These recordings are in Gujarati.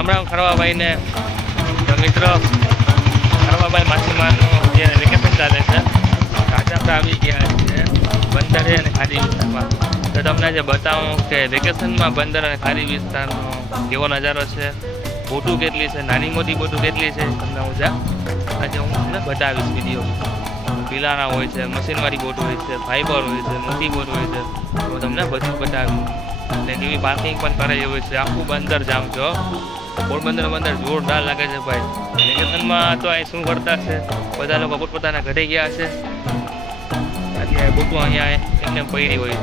રામ રામ ખરવાભાઈ ને. તો મિત્રો ખરવાભાઈ માછીમારનું જે વેકેશન ચાલે છે આજે આપણે આવી ગયા છીએ બંદરે અને ખાડી વિસ્તારમાં. તો તમને જે બતાવું કે વેકેશનમાં બંદર અને ખાડી વિસ્તારનો કેવો નજારો છે, બોટું કેટલી છે, નાની મોટી બોટું કેટલી છે, તમને આજે હું તમને બતાવીશ. વિડીયો પીલાના હોય છે, મશીનવાળી બોટ હોય છે, ફાઈબર હોય છે, મોટી બોટ હોય છે, તો તમને બધું બતાવ્યું. એટલે કેવી પાર્કિંગ પણ કરેલી હોય છે. આખું બંદર જામ છો. પોરબંદર બંદર જોરદાર લાગે છે ભાઈ. વેકેશનમાં તો અહીં શું કરતા છે, બધા લોકો પોતપોતાના ઘરે ગયા છે. અત્યારે બોટું અહીંયા એમને પડી હોય.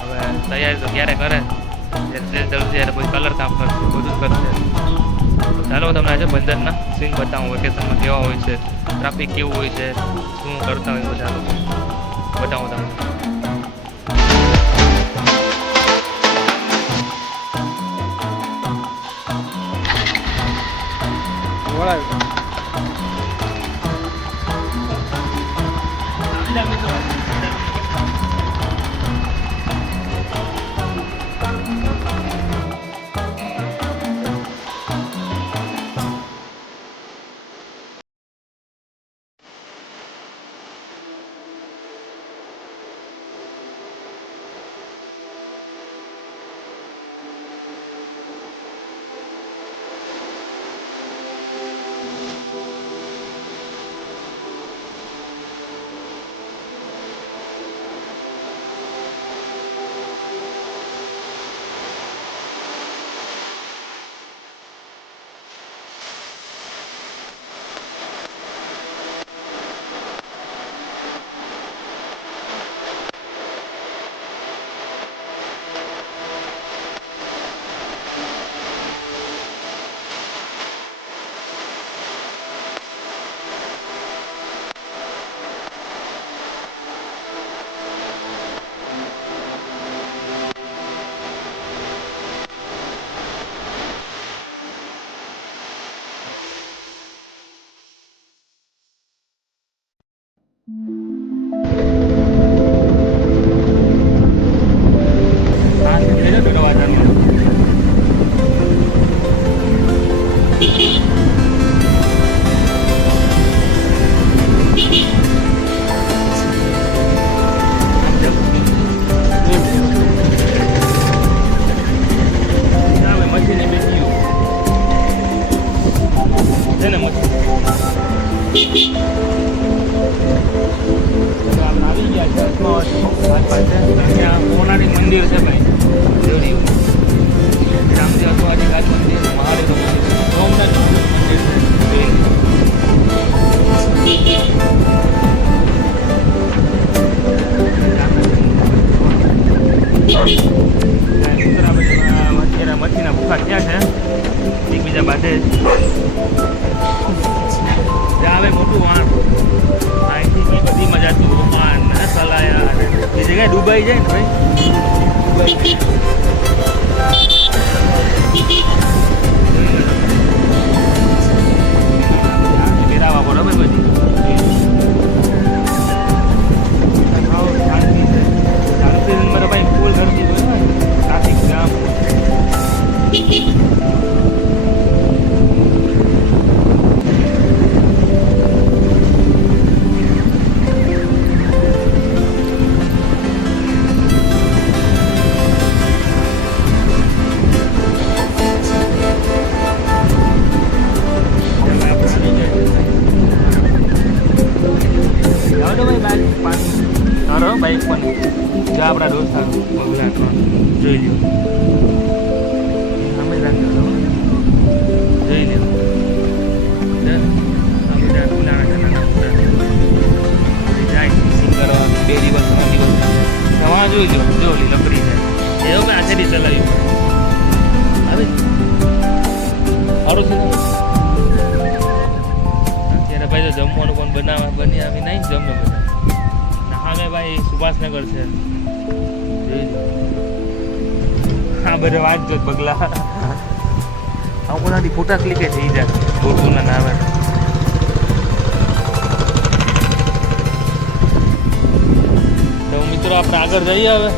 હવે તૈયારી તો ક્યારે કરે, ત્યારે કોઈ કલર કામ કરશે, બધું જ કરશે. ચાલો તમને આજે બંદરના સીન બતાવું, વેકેશનમાં કેવા હોય છે, ટ્રાફિક કેવું હોય છે, શું કરતા હોય બધા લોકો બતાવું તમને. મંદિર છે ભાઈ, દેવડી રામજી અસવાજી ઘાટ મંદિર, મહાદેવનું મંદિર, સોમનાથ મંદિર અત્યારે મચ્છીના ભૂખા ક્યાં છે એકબીજા બાંધે ત્યાં આવે મોટું વાણ. અહીંથી બધી મજા તું રોમાન સલાયા એ જગ્યાએ ડુબાઈ જાય ને ભાઈ, ડુબાઈ ફેરાવા બરાબર બધી શાંતિ છે. શાંતિ મારા ભાઈ ફૂલ ઘરથી હોય ને ટ્રાફિક જામ. બાઈક પણ જો આપણા દોસ્તાર જોઈ લ્યો, અમે જોઈ લ્યો જાય ફિશિંગ કરવા 2 દિવસ 3 દિવસ સવા જોઈ લો. જો લકડી છે એવું મેં આછેથી ચલાવ્યું આવે સારું છે. અત્યારે ભાઈ તો જમવાનું પણ બની આવી નહીં જમવાનું બધા. અમે ભાઈ સુભાષનગર છે જોઈ લો. હા બધા વાત જો બગલા આવું બધાથી ફોટા ક્લિકે થઈ જાય બોટુના નામે. તો મિત્રો આપણે આગળ જઈએ હવે.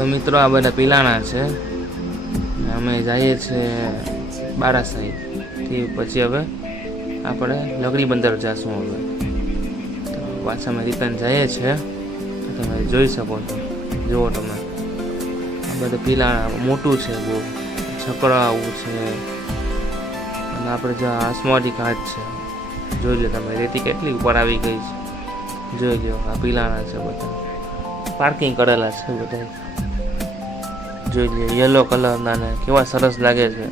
તો મિત્રો આ બધા પિલાણા છે. અમે જઈએ છીએ બારાસાહીથી, પછી હવે આપણે લકડી બંદર જઈશું. હવે પાછા અમે રિટર્ન જઈએ છીએ. તમે જોઈ શકો છો, જુઓ તમે આ બધા પિલાણા મોટું છે, બહુ છકડા આવું છે. અને આપણે જો આસમાજી ઘાટ છે, જોઈ લો તમે, રેતી કેટલી ઉપર આવી ગઈ છે. જોઈ લો આ પિલાણા છે, બધા પાર્કિંગ કરેલા છે બધા. જોઈ લો યલો કલરના ને કેવા સરસ લાગે છે.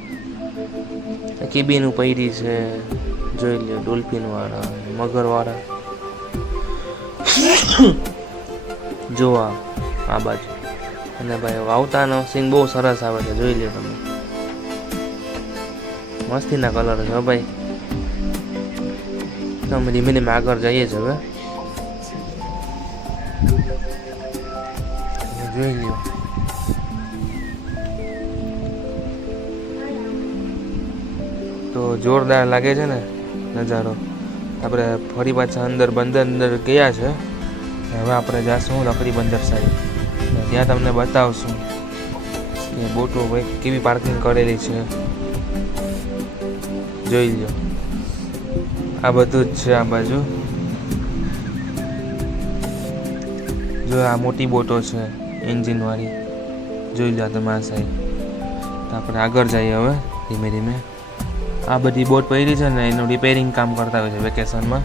કેબિન પૈડી છે, જોઈ લો ડોલ્ફિન વાળા, મગર વાળા. જોવા આ બાજુ. અને ભાઈ વાવતાનો સીન બહુ સરસ આવે છે, જોઈ લો તમે, મસ્તીના કલર છે ભાઈ. અમે ધીમે ધીમે આગળ જઈએ છીએ હવે. જોઈ લ્યો તો જોરદાર લાગે છે ને નજારો. આપણે ફરી પાછા અંદર બંદર ગયા છે. હવે આપણે જાશું લકડી બંદર સાઈડ. ત્યાં તમને બતાવશું કે બોટો કેવી પાર્કિંગ કરેલી છે. જોઈ લો આ બધું જ છે આ બાજુ. જો આ મોટી બોટો છે એન્જિન વાળી, જોઈ લો તમે આ સાઈડ. તો આપણે આગળ જઈએ હવે ધીમે ધીમે. આ બધી બોટ પડી છે ને, એનું રિપેરિંગ કામ કરતા હોય છે વેકેશનમાં.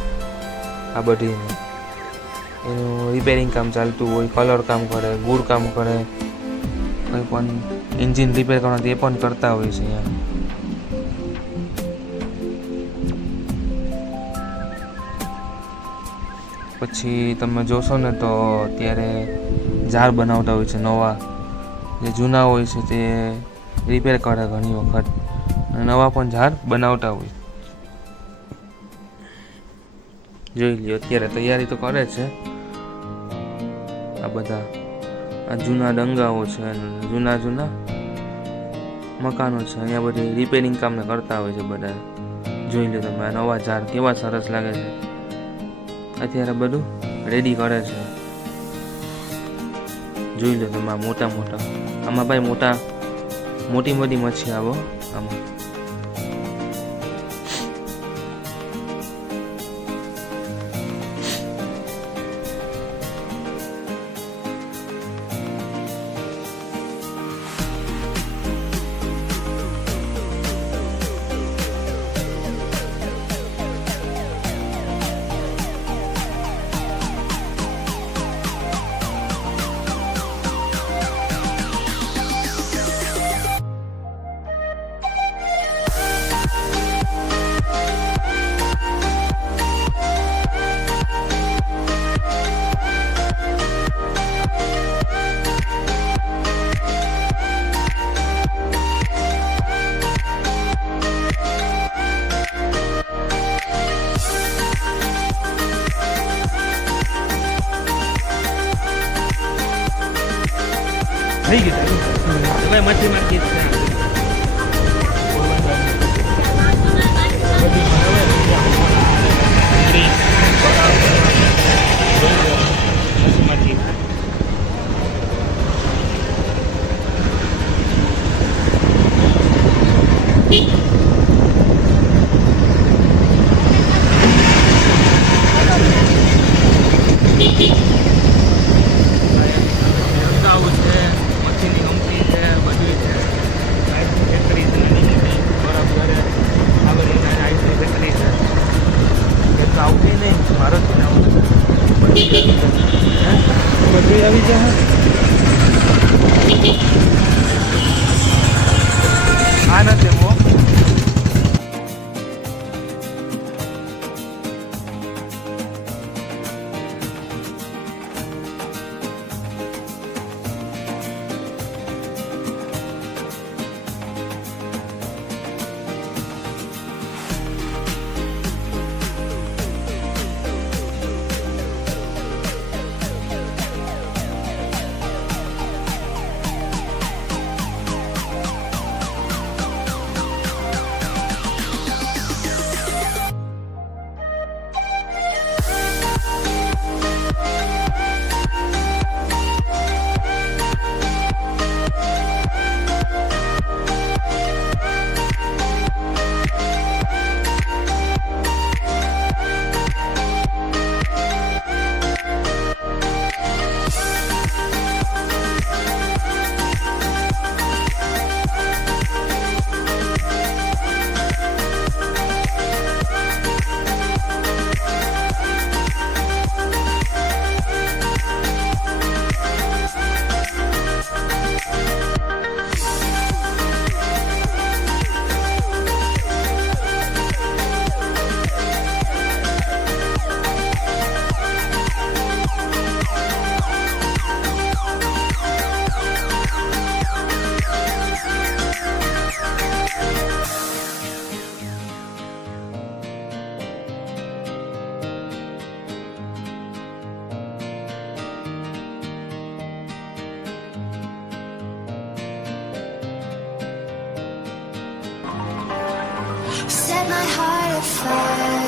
આ બધી એનું રિપેરિંગ કામ ચાલતું હોય, કલર કામ કરે, ગુડ કામ કરે, કંઈ પણ એન્જિન રિપેર કરવાનું એ પણ કરતા હોય છે અહીંયા. પછી તમે જોશો ને તો અત્યારે ઝાડ બનાવતા હોય છે નવા. જે જૂના હોય છે તે રિપેર કરે ઘણી વખત, અને નવા પણ ઝાડ બનાવતા હોય. જોઈ લ્યો અત્યારે તૈયારી તો કરે છે આ બધા. આ જૂના ડંગાઓ છે, જૂના મકાનો છે, અહીંયા બધી રિપેરિંગ કામને કરતા હોય છે બધા. જોઈ લો તમે આ નવા ઝાડ કેવા સરસ લાગે છે. અત્યારે બધું રેડી કરે છે. જોઈ લો તમે આ મોટા આમાં ભાઈ મોટી મચ્છી આવો આમાં. થઈ ગયું તમે મચ્છી માર્કેટ બધું આવી જાય. આ નથી my heart afire.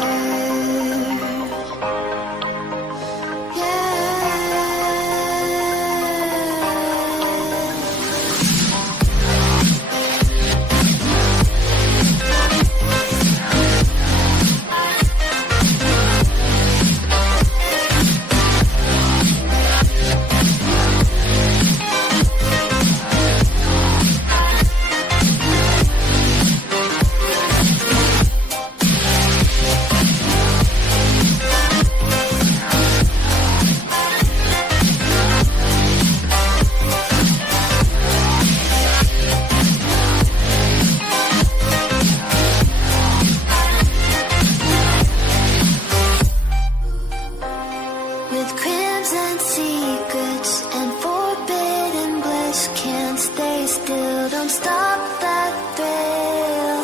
With crimson secrets and forbidden bliss, can't stay still, don't stop that thrill.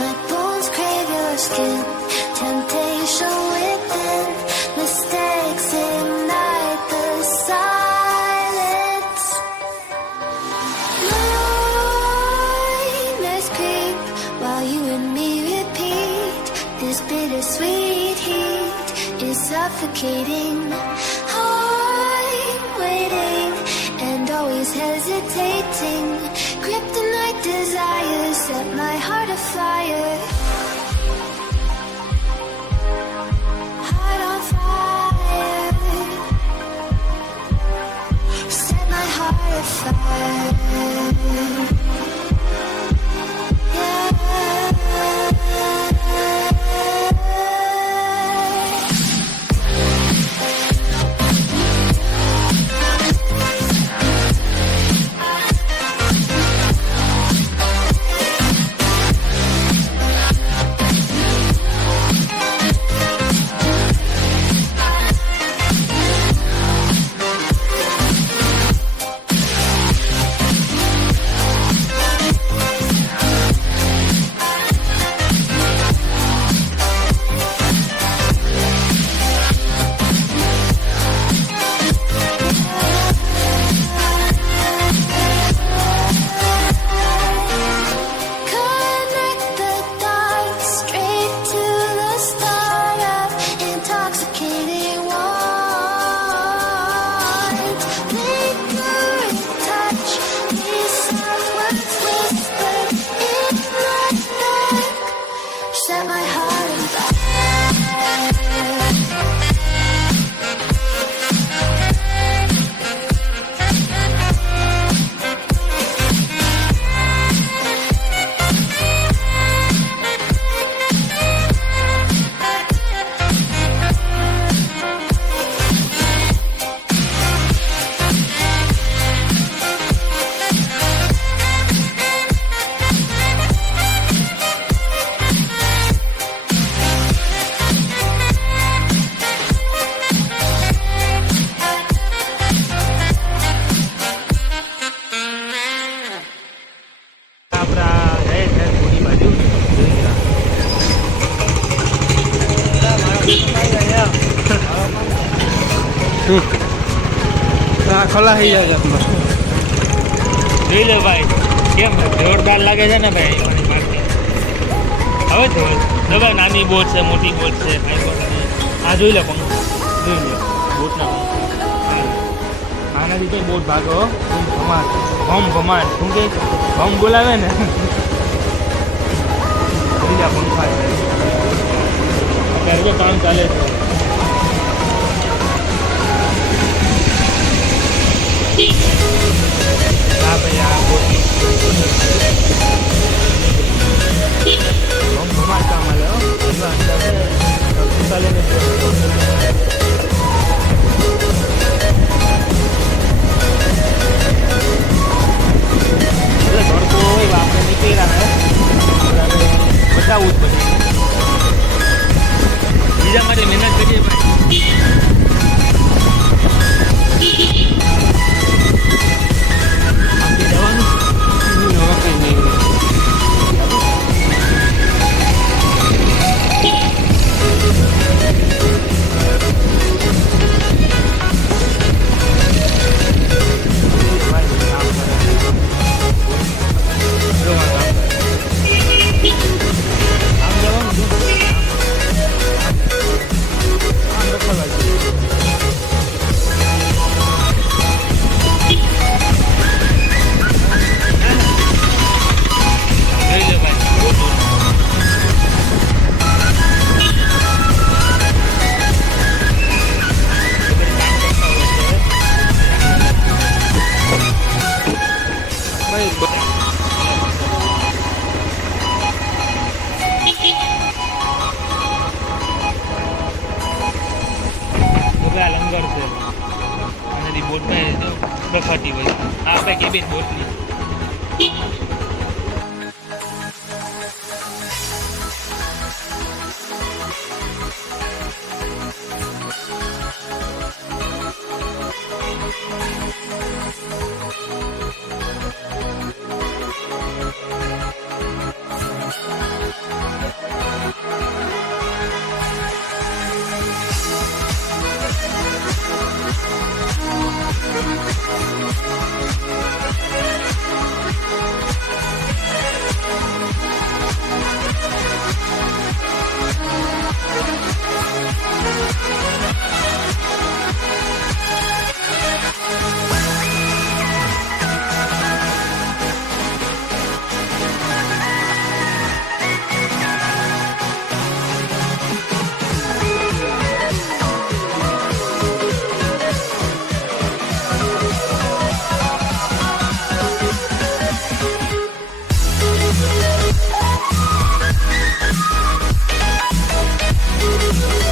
My bones crave your skin, temptation within, mistakes ignite the silence. Nightmares creep while you and me repeat, this bittersweet heat is suffocating. I'm waiting and always hesitating. Kryptonite desires set my heart afire. Heart on fire. Set my heart afire. Connect the dots straight to the start of intoxicating want. Lingering touch, these soft words whispered in the dark. Set my heart on fire. આપણા જાય છે પૂરી બાજુ ખોલા થઈ જાય જોઈ લો ભાઈ કેમ જોરદાર લાગે છે ને ભાઈ મારી પાર્ટી. હવે જો ભાઈ નાની બોટ છે મોટી બોટ છે કાંઈ બોટ નથી. આ જોઈ લો પંખ જોઈ લો બોટના પંખ આનાથી કઈ બોટ ભાગો ભમાટ શું કે ભમ બોલાવે ને બીજા પંખા અત્યારે તો કામ ચાલે છે. હા ભાઈ આ બોટ ભમાટ કામ હાલે હો ચાલે ને તડકો હોય આપણે નીકળ્યા હે બચાવવું જ પડે. બીજા માટે મહેનત કરીએ ભાઈ. આપણે જવાનું કંઈ નહીં. આ લંગર છે આનાથી બોટમાં જો રખાતી હોય આ આપણે કેબિન બોટની Thank you.